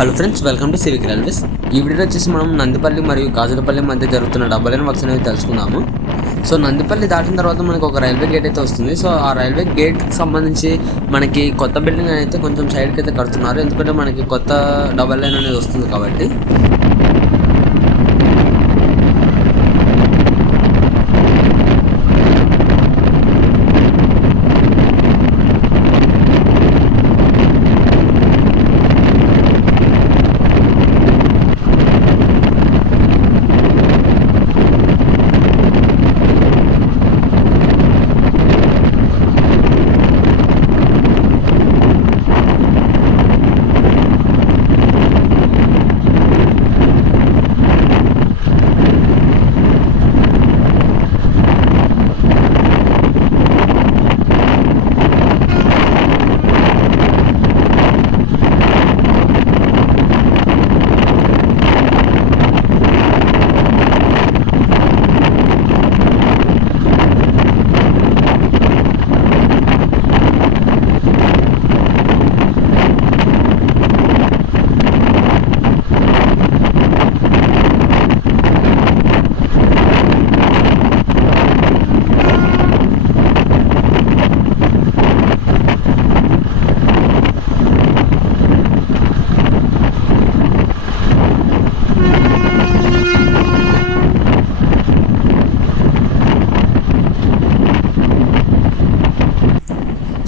Hello friends, welcome to civic railways. ఈ వీడియోలో వచ్చేసి మనం నందిపల్లి మరియు గాజులపల్లి మధ్య జరుగుతున్న డబుల్ లైన్ వర్క్స్ అనేవి తెలుసుకుందాము. సో నందిపల్లి దాటిన తర్వాత మనకు ఒక రైల్వే గేట్ అయితే వస్తుంది. సో ఆ రైల్వే గేట్కి సంబంధించి మనకి కొత్త బిల్డింగ్ అయితే కొంచెం సైడ్కి అయితే కడుతున్నారు, ఎందుకంటే మనకి కొత్త డబుల్ లైన్ అనేది వస్తుంది కాబట్టి.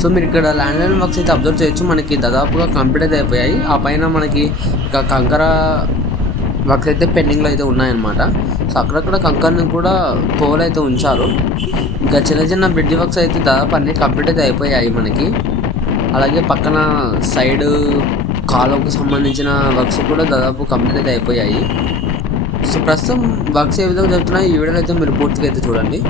సో మీరు ఇక్కడ ల్యాండ్ లైన్ వర్క్స్ అయితే అబ్జర్వ్ చేయొచ్చు, మనకి దాదాపుగా కంప్లీట్ అయితే అయిపోయాయి. ఆ పైన మనకి ఇక కంకర వర్క్స్ అయితే పెండింగ్లో అయితే ఉన్నాయన్నమాట. సో అక్కడక్కడ కంకర్ని కూడా తోలు అయితే ఉంచారు. ఇంకా చిన్న చిన్న బ్రిడ్జ్ వర్క్స్ అయితే దాదాపు అన్నీ కంప్లీట్ అయితే అయిపోయాయి మనకి. అలాగే పక్కన సైడ్ కాలువకు సంబంధించిన వర్క్స్ కూడా దాదాపు కంప్లీట్ అయితే అయిపోయాయి. సో ప్రస్తుతం వర్క్స్ ఏ విధంగా జరుగుతున్నాయి ఈ వీడియోలో అయితే మీరు పూర్తిగా అయితే చూడండి.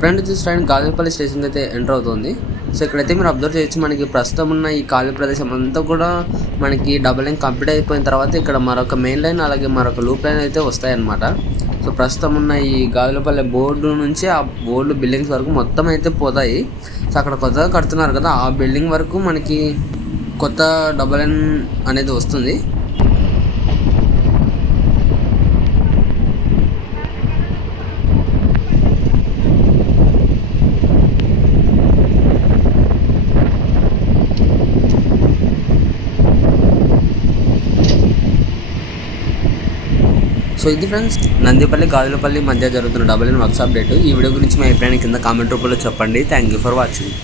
ఫ్రెండ్ వచ్చేసి ట్రైన్ గాజులపల్లి స్టేషన్కి అయితే ఎంటర్ అవుతుంది. సో ఇక్కడైతే మీరు అబ్జర్వ్ చేయొచ్చు, మనకి ప్రస్తుతం ఉన్న ఈ ఖాళీ ప్రదేశం అంతా కూడా మనకి డబుల్ లైన్ కంప్లీట్ అయిపోయిన తర్వాత ఇక్కడ మరొక మెయిన్ లైన్ అలాగే మరొక లూప్ లైన్ అయితే వస్తాయన్నమాట. సో ప్రస్తుతం ఉన్న ఈ గాజులపల్లి బోర్డు నుంచి ఆ బోర్డు బిల్డింగ్స్ వరకు మొత్తం అయితే పోతాయి. సో అక్కడ కొత్తగా కడుతున్నారు కదా, ఆ బిల్డింగ్ వరకు మనకి కొత్త డబుల్ లైన్ అనేది వస్తుంది. సో ఇది ఫ్రెండ్స్, నందిపల్లి గాజులపల్లి మధ్య జరుగుతున్న డబుల్ లైన్ వర్క్స్ అప్డేట్. ఈ వీడియో గురించి మీ అభిప్రాయాన్ని కింద కామెంట్ రూపంలో చెప్పండి. Thank you for watching.